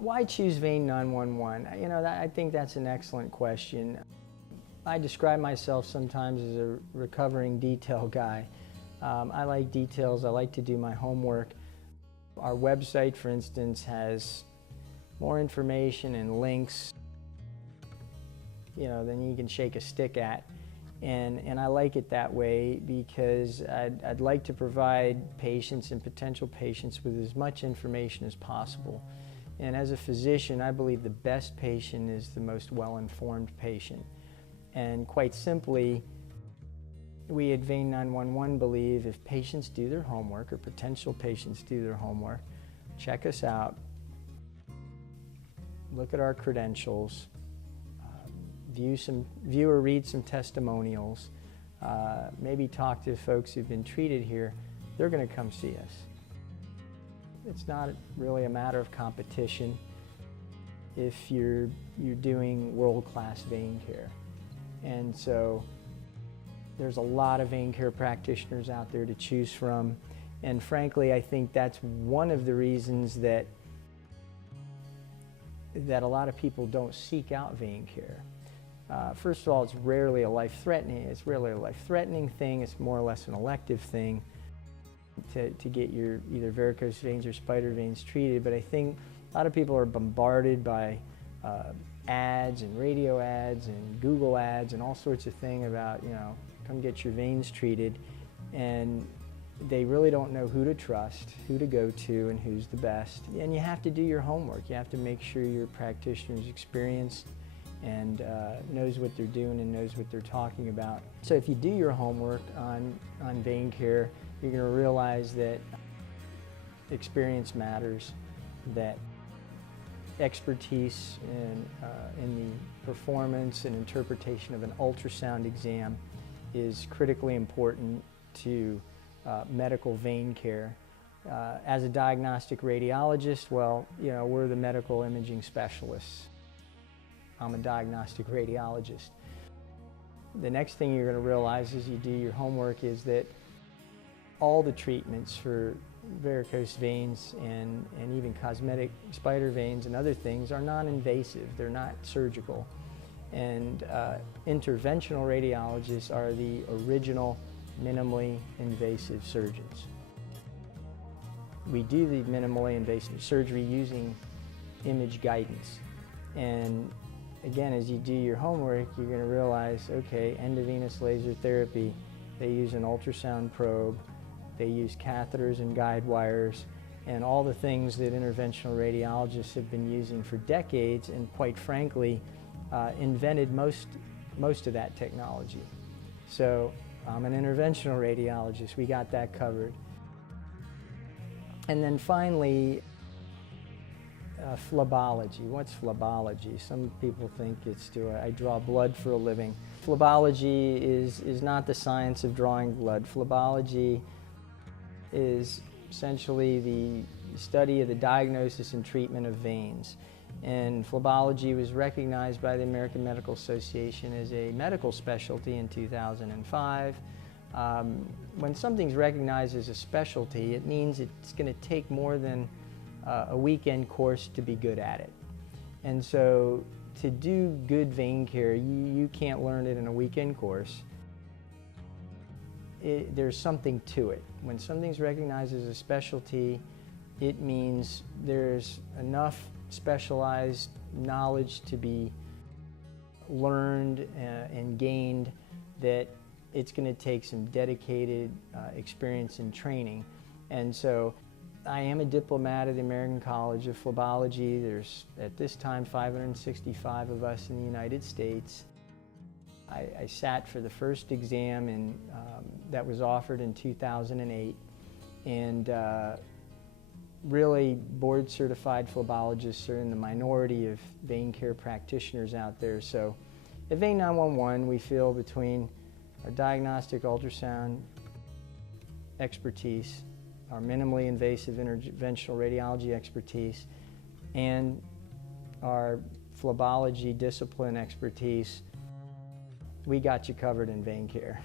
Why choose Vein911? I think that's an excellent question. I describe myself sometimes as a recovering detail guy. I like details, I like to do my homework. Our website, for instance, has more information and links than you can shake a stick at. And I like it that way because I'd like to provide patients and potential patients with as much information as possible. And as a physician, I believe the best patient is the most well-informed patient. And quite simply, we at Vein911 believe if patients do their homework, or potential patients do their homework, check us out, look at our credentials, view or read some testimonials, maybe talk to folks who've been treated here, they're going to come see us. It's not really a matter of competition if you're doing world-class vein care. And so there's a lot of vein care practitioners out there to choose from. And frankly, I think that's one of the reasons that a lot of people don't seek out vein care. First of all, it's rarely a life-threatening thing. It's more or less an elective thing to get your either varicose veins or spider veins treated. But I think a lot of people are bombarded by ads and radio ads and Google ads and all sorts of things about, come get your veins treated. And they really don't know who to trust, who to go to, and who's the best. And you have to do your homework. You have to make sure your practitioner is experienced and knows what they're doing and knows what they're talking about. So if you do your homework on vein care, you're going to realize that experience matters, that expertise in the performance and interpretation of an ultrasound exam is critically important to medical vein care. As a diagnostic radiologist, well, we're the medical imaging specialists. I'm a diagnostic radiologist. The next thing you're going to realize as you do your homework is that all the treatments for varicose veins and even cosmetic spider veins and other things are non-invasive. They're not surgical. And interventional radiologists are the original minimally invasive surgeons. We do the minimally invasive surgery using image guidance. And again, as you do your homework, you're going to realize, okay, endovenous laser therapy, they use an ultrasound probe, they use catheters and guide wires, and all the things that interventional radiologists have been using for decades, and quite frankly, invented most of that technology. So I'm an interventional radiologist, we got that covered. And then finally, phlebology. What's phlebology? Some people think it's I draw blood for a living. Phlebology is not the science of drawing blood. Phlebology is essentially the study of the diagnosis and treatment of veins. And phlebology was recognized by the American Medical Association as a medical specialty in 2005. When something's recognized as a specialty, it means it's going to take more than a weekend course to be good at it. And so to do good vein care, you can't learn it in a weekend course. There's something to it. When something's recognized as a specialty, it means there's enough specialized knowledge to be learned and gained that it's going to take some dedicated experience and training. And so I am a diplomat at the American College of Phlebology. There's, at this time, 565 of us in the United States. I sat for the first exam that was offered in 2008, and really board-certified phlebologists are in the minority of vein care practitioners out there. So at Vein911, we feel between our diagnostic ultrasound expertise, our minimally invasive interventional radiology expertise, and our phlebology discipline expertise, we got you covered in vein care.